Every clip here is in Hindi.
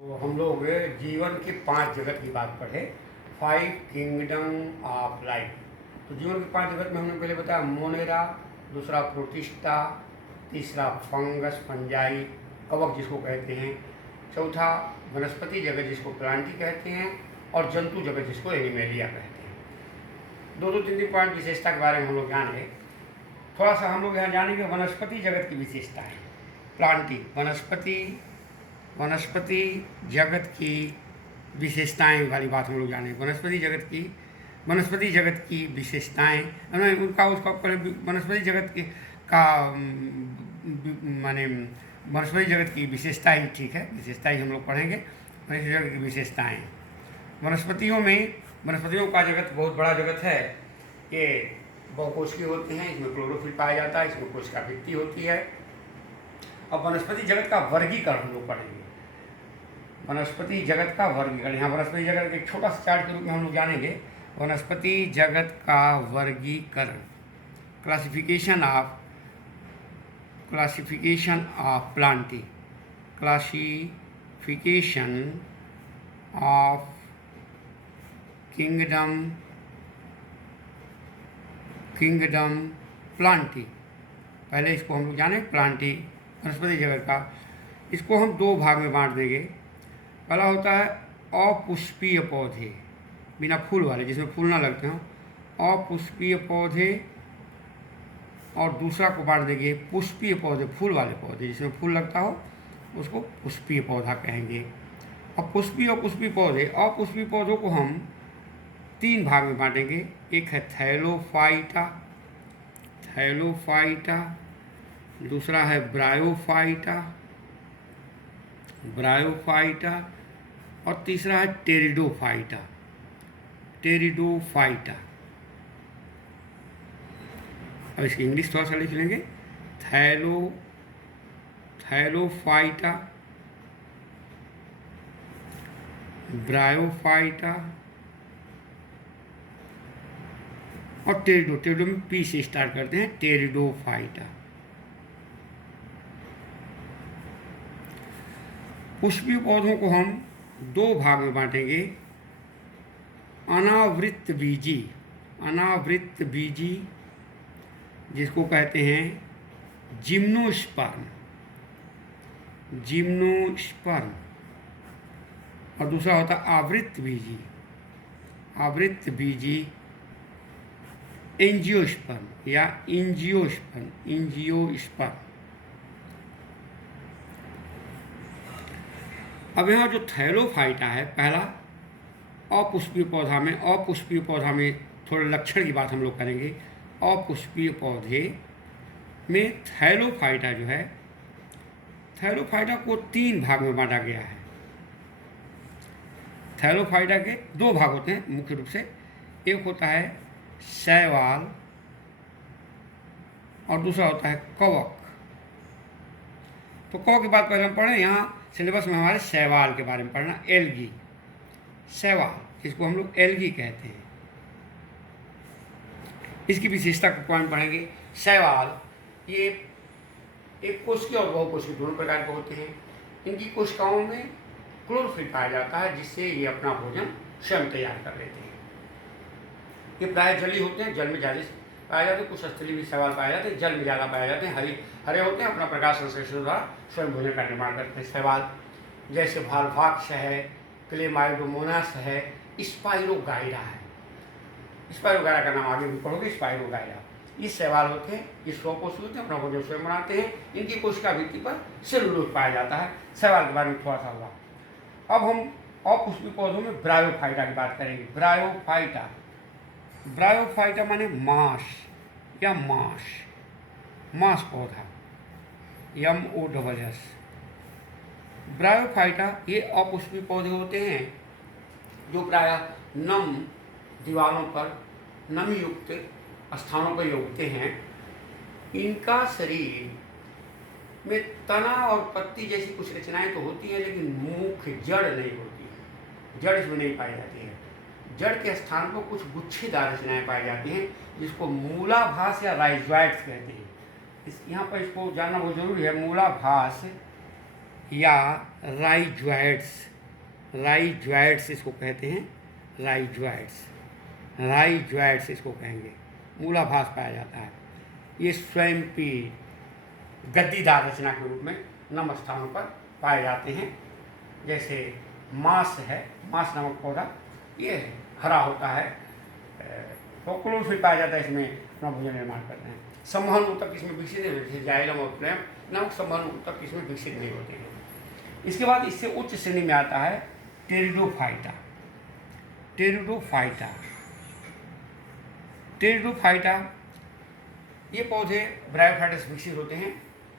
तो हम लोग जीवन के 5 जगत की बात पढ़े। 5 किंगडम ऑफ लाइफ। तो जीवन के 5 जगत में हमने पहले बताया मोनेरा, दूसरा प्रोटिस्टा, तीसरा फंगस फंजाई कवक जिसको कहते हैं, चौथा वनस्पति जगत जिसको प्लांटी कहते हैं, और जंतु जगत जिसको एनिमेलिया कहते हैं। दो दो तीन तीन पॉइंट विशेषता के बारे में हम लोग जानेंगे। थोड़ा सा हम लोग यहाँ जानेंगे वनस्पति जगत की विशेषताएँ। प्लांटी वनस्पति जगत की विशेषताएं वाली बात हम लोग जाने। वनस्पति जगत की विशेषताएं उनका उसका वनस्पति जगत की का माने वनस्पति जगत की विशेषता ही ठीक है, विशेषता ही हम लोग पढ़ेंगे। वनस्पति जगत की विशेषताएं, वनस्पतियों का जगत बहुत बड़ा जगत है। ये बहुकोषीय होते हैं, इसमें क्लोरोफिल पाया जाता है, इसमें कोशिका भित्ति होती है। अब वनस्पति जगत का वर्गीकरण हम लोग पढ़ेंगे। वनस्पति जगत का वर्गीकरण, यहाँ वनस्पति जगत के एक छोटा सा चार्ट के रूप में हम लोग जानेंगे। वनस्पति जगत का वर्गीकरण, classification of Plantae, classification of kingdom Plantae. पहले इसको हम लोग जाने प्लांटी वनस्पति जगत का। इसको हम दो भाग में बांट देंगे। पहला होता है अपुष्पीय पौधे, बिना फूल वाले, जिसमें फूल ना लगते हों, अपुष्पीय पौधे। और दूसरा को बांट देंगे पुष्पीय पौधे, फूल वाले पौधे जिसमें फूल लगता हो उसको पुष्पीय पौधा कहेंगे। और पुष्पीय और पुष्पीय पौधे, अपुष्पीय पौधों को हम 3 भाग में बांटेंगे। एक है थैलोफाइटा, दूसरा है ब्रायोफाइटा, और तीसरा है टेरिडोफाइटा। अब इसकी इंग्लिश थोड़ा सा लिख लेंगे। थैलोफाइटा, ब्रायोफाइटा और टेरिडो में पी से स्टार्ट करते हैं, टेरिडोफाइटा। पुष्पीय पौधों को हम 2 भाग में बांटेंगे। अनावृत बीजी जिसको कहते हैं जिम्नोस्पर्म, और दूसरा होता है आवृत बीजी एंजियोस्पर्म या इंजियोस्पर्म। अब यहाँ जो थैलोफाइटा है, पहला अपुष्पीय पौधा में थोड़े लक्षण की बात हम लोग करेंगे। अपुष्पीय पौधे में थैलोफाइटा जो है, थैलोफाइटा को 3 भाग में बांटा गया है। थैलोफाइटा के 2 भाग होते हैं मुख्य रूप से। एक होता है शैवाल और दूसरा होता है कवक। तो कवक की बात पहले हम पढ़ें। यहाँ सिलेबस में हमारे शैवाल के बारे में पढ़ना, एल्गी, शैवाल जिसको हम लोग एल्गी कहते हैं। इसकी विशेषता को पॉइंट पढ़ेंगे। शैवाल ये एक कोशिकीय और बहुकोशिकीय दोनों प्रकार के होते हैं। इनकी कोशिकाओं में क्लोरोफिल पाया जाता है, जिससे ये अपना भोजन स्वयं तैयार कर लेते हैं। ये प्राय जलीय होते हैं, जल में ज़्यादा पाए जाते हैं। कुछ स्थलीय भी शैवाल पाए जाते हैं, जल में ज़्यादा पाए जाते हैं। हरे होते हैं, अपना प्रकाश संश्लेषण द्वारा स्वयं भोजन का निर्माण करते हैं शैवाल। जैसे भालफाक्स है, क्लेमाइडोमोनास है, स्पाइरोगाइरा है। स्पाइरोगाइरा का नाम आगे भी पढ़ोगे, स्पाइरोगाइरा। ये शैवाल होते हैं, ये स्वकोषी होते हैं, अपना भोजन स्वयं बनाते हैं। इनकी कोशिका भित्ति पर सेलुलोज पाया जाता है। शैवाल के बारे में थोड़ा सा हुआ। अब हम अपुष्पीय पौधों में ब्रायोफाइटा की बात करेंगे। ब्रायोफाइटा माने मांस पौधा, MOSS। ब्रायोफाइटा ये अपुष्पीय पौधे होते हैं जो प्रायः नम दीवारों पर, नमी युक्त स्थानों पर उगते हैं। इनका शरीर में तना और पत्ती जैसी कुछ रचनाएं तो होती हैं, लेकिन मुख्य जड़ नहीं होती है। जड़ इसमें नहीं पाई जाती है। जड़ के स्थान पर कुछ गुच्छेदार रचनाएं पाई जाती हैं, जिसको मूलाभास या राइजोइड्स कहते हैं। यहाँ पर इसको जानना बहुत जरूरी है। मूलाभास या राइजोइड्स, राइजोइड्स इसको कहते हैं, राइजोइड्स, राइजोइड्स इसको कहेंगे, मूलाभास पाया जाता है। ये स्वयं भी गद्दीदार रचना के रूप में नम स्थानों पर पाए जाते हैं। जैसे मांस है, मांस नामक पौधा, ये हरा होता है, तो क्लोरोफिल पाया जाता है, इसमें अपना भोजन निर्माण करते हैं। संवहन ऊतक इसमें विकसित नहीं होते, जाइलम और फ्लेम नामक संवहन ऊतक इसमें विकसित नहीं होते हैं। इसके बाद इससे उच्च श्रेणी में आता है टेरिडोफाइटा। टेरिडोफाइटा, टेरिडोफाइटा ये पौधे ब्रायोफाइटा विकसित होते हैं।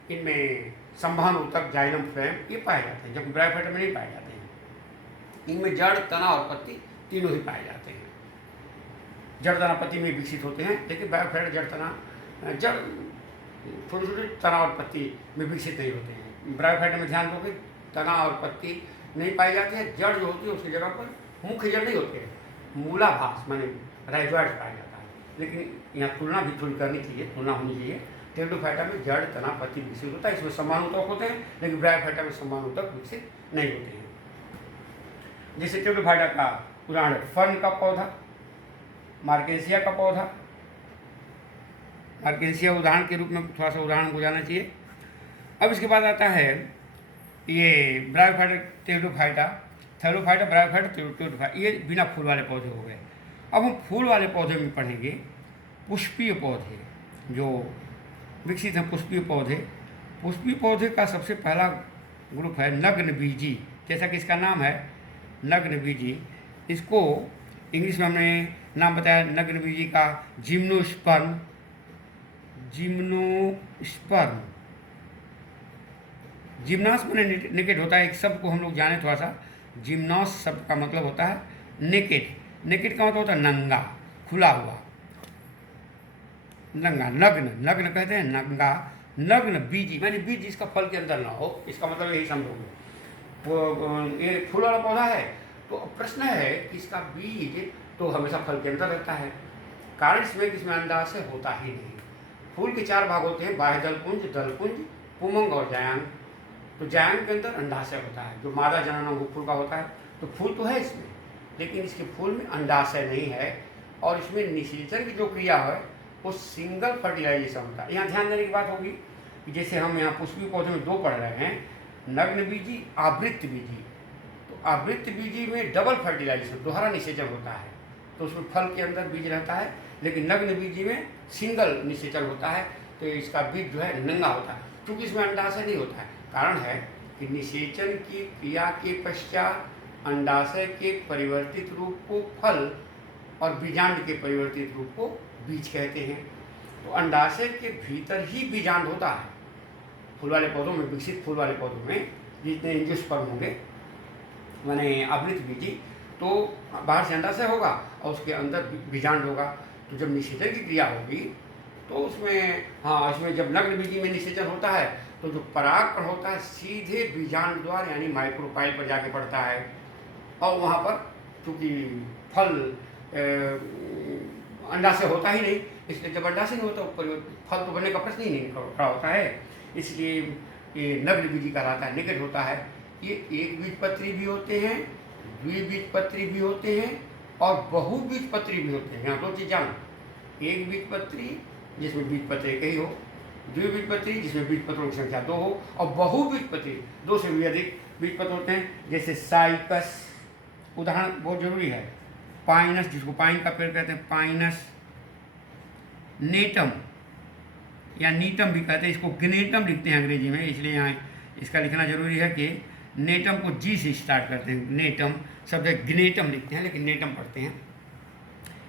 इनमें संवहन ऊतक, जाइलम, फ्लेम ये पाए जाते हैं, जबकि ब्रायोफाइटा में नहीं पाए जाते हैं। इनमें जड़, तना और पत्ती तीनों ही पाए जाते हैं। जड़, तना, पत्ती में विकसित होते हैं, लेकिन ब्रायोफाइटा जड़, तना, जड़ छोटे छोटे तना और पत्ती में विकसित नहीं होते हैं। ब्रायोफाइटा में ध्यान दोगे तना और पत्ती नहीं पाई जाती है, जड़ जो होती है उसकी जगह पर मुख्य जड़ नहीं होते हैं, मूलाभास माने राइजोइड्स पाया जाता है। लेकिन यहाँ तुलना भी थोड़ी करनी चाहिए, तुलना होनी चाहिए। टेरिडोफाइटा में जड़, तना, पत्ती विकसित होता है, इसमें समान ऊतक होते हैं, लेकिन ब्रायोफाइटा में समान ऊतक विकसित नहीं होते हैं। जैसे टेरिडोफाइटा का उदाहरण फर्न का पौधा, मार्केंसिया का पौधा। मार्केंसिया उदाहरण के रूप में थोड़ा सा उदाहरण को जाना चाहिए। अब इसके बाद आता है ये bryophyta, pteridophyta, Thallophyta, bryophyta, pteridophyta, ये बिना फूल वाले पौधे हो गए। अब हम फूल वाले पौधे में पढ़ेंगे पुष्पीय पौधे जो विकसित हैं। पुष्पीय पौधे, पुष्पीय पौधे का सबसे पहला ग्रुप है नग्न बीजी, जैसा कि इसका नाम है नग्न बीजी। इसको इंग्लिश में हमने नाम बताया नग्न बीजी का जिम्नोस्पर्म, जिम्नोस्पर्म। जिम्नास मैंने नेकेड होता है, एक शब्द को हम लोग जाने थोड़ा सा। जिम्नास शब्द का मतलब होता है नेकेड, नेकेड का मतलब होता है नंगा, खुला हुआ, नंगा, नग्न, नग्न कहते हैं नंगा। नग्न बीजी मानी बीज इसका फल के अंदर ना हो, इसका मतलब यही समझोगे। ये फूल वाला पौधा है, तो प्रश्न है कि इसका बीज तो हमेशा फल के अंदर रहता है, कारण इसमें अंडाशय होता ही नहीं। फूल के 4 भाग होते हैं, बाह्य दलपुंज, दलपुंज, पुमंग और जायांग। तो जायांग के अंदर अंडाशय होता है, जो मादा जननांग फूल का होता है। तो फूल तो है इसमें, लेकिन इसके फूल में अंडाशय नहीं है, और इसमें निषेचन की जो क्रिया है वो सिंगल फर्टिलाइजेशन होता है। यहाँ ध्यान देने की बात होगी कि जैसे हम यहाँ पुष्पीय पौधे में 2 पढ़ रहे हैं, नग्न बीजी, आवृत्त बीजी। तो आवृत्त बीजी में डबल फर्टिलाइजेशन, दोहरा निषेचन होता है, तो उसमें फल के अंदर बीज रहता है। लेकिन नग्न बीजी में सिंगल निषेचन होता है, तो इसका बीज जो है नंगा होता है, क्योंकि इसमें अंडाशय नहीं होता है। कारण है कि निषेचन की क्रिया के पश्चात अंडाशय के परिवर्तित रूप को फल और बीजांड के परिवर्तित रूप को बीज कहते हैं। तो अंडाशय के भीतर ही बीजांड होता है। फूल वाले पौधों में, विकसित फूल वाले पौधों में जितने एंजियोस्पर्म होंगे माने आवृत बीजी, तो बाहर से अंडाशय होगा और उसके अंदर बीजांड होगा। तो जब निषेचन की क्रिया होगी तो उसमें इसमें जब नग्न बीजी में निषेचन होता है तो जो परागकण होता है सीधे बीजांड द्वार यानी माइक्रोपाइल पर जाके पड़ता है, और वहाँ पर चूँकि फल अंडाशय होता ही नहीं, इसलिए जब अंडाशय नहीं होता फल तो बनने का प्रश्न ही नहीं खड़ा होता है। इसलिए ये नग्न बीजी कहलाता है, निकट होता है। ये एक बीजपत्री भी होते हैं, द्विबीजपत्री भी होते हैं और बहुबीजपत्री भी होते हैं। यहाँ 2 चीज़ जानो, एक बीजपत्री जिसमें बीजपत्र एक ही हो, द्विबीजपत्री जिसमें बीजपत्रों की संख्या 2 हो, और बहुबीजपत्री 2 से भी अधिक बीजपत्र होते हैं। जैसे साइकस उदाहरण बहुत जरूरी है, पाइनस जिसको पाइन का पेड़ कहते हैं, पाइनस, नेटम या नीटम भी कहते हैं, इसको ग्नेटम लिखते हैं अंग्रेजी में, इसलिए यहाँ इसका लिखना जरूरी है कि नेटम को जी से स्टार्ट करते हैं, नेटम शब्द ग्नेटम लिखते हैं लेकिन नेटम पढ़ते हैं।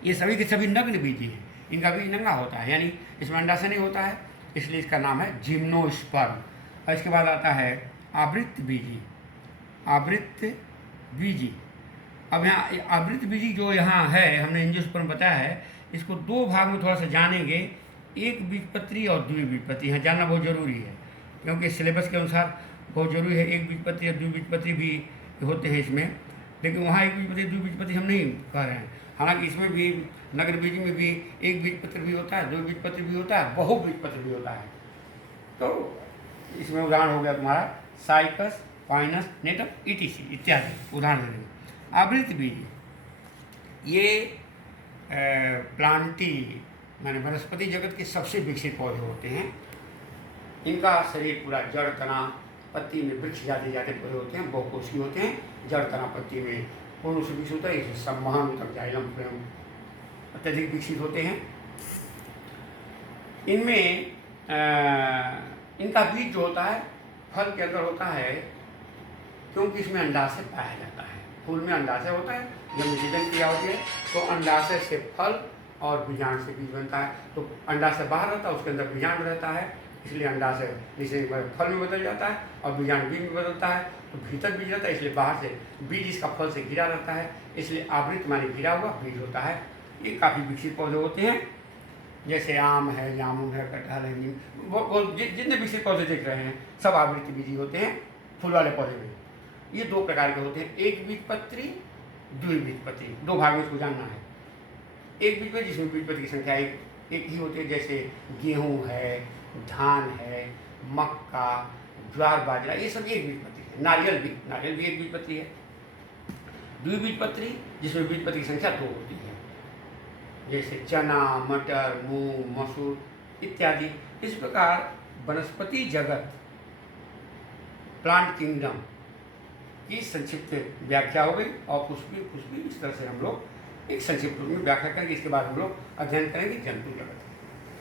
ये सभी के सभी नग्न बीजी हैं, इनका बीज नंगा होता है, यानी इसमें अंडाशय नहीं होता है, इसलिए इसका नाम है जिम्नोस्पर्म। और इसके बाद आता है आवृत्त बीजी, आवृत्त बीजी। अब यहाँ आवृत्त बीजी जो यहाँ है, हमने एंजियोस्पर्म बताया है, इसको 2 भाग में थोड़ा सा जानेंगे, एक बीजपत्री और द्विबीजपत्री। यहाँ जानना बहुत ज़रूरी है, क्योंकि सिलेबस के अनुसार बहुत जरूरी है। एक बीजपत्री और द्विबीजपत्री भी होते हैं इसमें, लेकिन वहाँ एक बीजपत्री द्विबीजपत्री हम नहीं कह रहे हैं। हालांकि इसमें भी नग्न बीजी में भी एक बीजपत्र भी होता है, 2 बीजपत्र भी होता है, बहुबीजपत्र भी होता है। तो इसमें उदाहरण हो गया तुम्हारा साइकस, पाइनस नेटम ईटीसी इत्यादि उदाहरण देंगे। आवृत बीज ये प्लांटी माने वनस्पति जगत के सबसे विकसित पौधे होते हैं। इनका शरीर पूरा जड़ तना पत्ती में वृक्ष जाते जाते पौधे होते हैं, बहुकोषीय होते हैं। जड़ तना पत्ती में पूर्ण से विकसित होता है, इसे सम्मान तक जाइलम फ्रेम अत्यधिक विकसित होते हैं। इनमें इनका बीज जो होता है फल के अंदर होता है, क्योंकि इसमें अंडाशय पाया जाता है। फूल में अंडाशय होता है, जब निषेचन क्रिया होती है तो अंडाशय से फल और बीजाणु से बीज बनता है। तो अंडाशय बाहर रहता है, उसके अंदर बीजाणु रहता है, इसलिए अंडाशय निषेचन फल में बदल जाता है और बीजाणु बीज में बदलता है। तो भीतर बीज रहता है, इसलिए बाहर से बीज इसका फल से घिरा रहता है, इसलिए आवृत माने घिरा हुआ बीज होता है। ये काफ़ी विकसित पौधे होते हैं, जैसे आम है, जामुन है, कटहल है, नीम, वो जितने विकसित पौधे देख रहे हैं सब आवृत्ति बीजी होते हैं। फूल वाले पौधे में ये दो प्रकार के होते हैं, एक बीजपत्री, द्विबीजपत्री। दो भाग में इसको जानना है। एक बीजपत्री जिसमें बीजपत्री की संख्या एक ही होती है, जैसे गेहूँ है, धान है, मक्का, ज्वार, बाजरा, ये सब एक बीजपत्री है। नारियल भी एक बीजपत्री है। द्विबीजपत्री जिसमें बीजपत्री की संख्या दो होती है, जैसे चना, मटर, मूंग, मसूर इत्यादि। इस प्रकार वनस्पति जगत प्लांट किंगडम की संक्षिप्त व्याख्या हो गई। और कुछ भी इस तरह से हम लोग एक संक्षिप्त रूप में व्याख्या करेंगे। इसके बाद हम लोग अध्ययन करेंगे जंतु जगत।